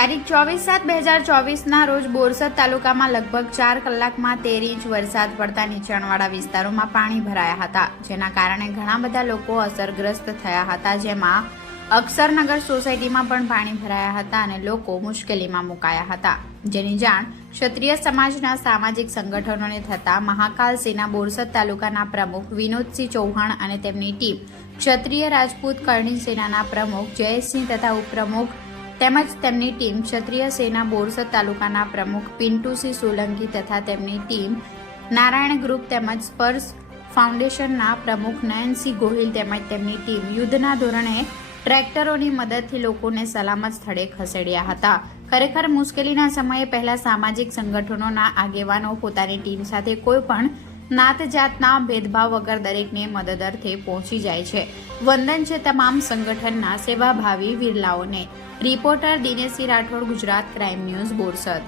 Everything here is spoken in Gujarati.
તારીખ 24/7/2024ના રોજ બોરસદ તાલુકામાં લગભગ 4 કલાકમાં 13 ઇંચ વરસાદ પડતા નીચાણવાળા વિસ્તારોમાં પાણી ભરાયા હતા, જેના કારણે ઘણા બધા લોકો અસરગ્રસ્ત થયા હતા, જેમાં અક્ષરનગર સોસાયટીમાં પણ પાણી ભરાયા હતા અને લોકો મુશ્કેલીમાં મુકાયા હતા, જેની જાણ ક્ષત્રિય સમાજના સામાજિક સંગઠનોને થતા મહાકાલ સેના બોરસદ તાલુકાના પ્રમુખ વિનોદસિંહ ચૌહાણ અને તેમની ટીમ, ક્ષત્રિય રાજપૂત કરણી સેનાના પ્રમુખ જયેશસિંહ તથા ઉપપ્રમુખ તેમજ તેમની ટીમ, ક્ષત્રિય સેના બોરસદ તાલુકાના પ્રમુખ પિન્ટુસિંહ સોલંકી તથા તેમની ટીમ, નારાયણ ગ્રુપ તેમજ સ્પર્શ ફાઉન્ડેશનના પ્રમુખ નયનસિંહ ગોહિલ તેમજ તેમની ટીમ યુદ્ધના ધોરણે ટ્રેક્ટરોની મદદથી લોકોને સલામત સ્થળે ખસેડ્યા હતા. ખરેખર મુશ્કેલીના સમયે પહેલા સામાજિક સંગઠનોના આગેવાનો પોતાની ટીમ સાથે કોઈ પણ નાત જાતના ભેદભાવ વગર દરેકને મદદ અર્થે પહોંચી જાય છે. વંદન છે તમામ સંગઠનના સેવાભાવી વિરલાઓને. Reporter Dineshsinh Rathod, Gujarat crime news, Borsad.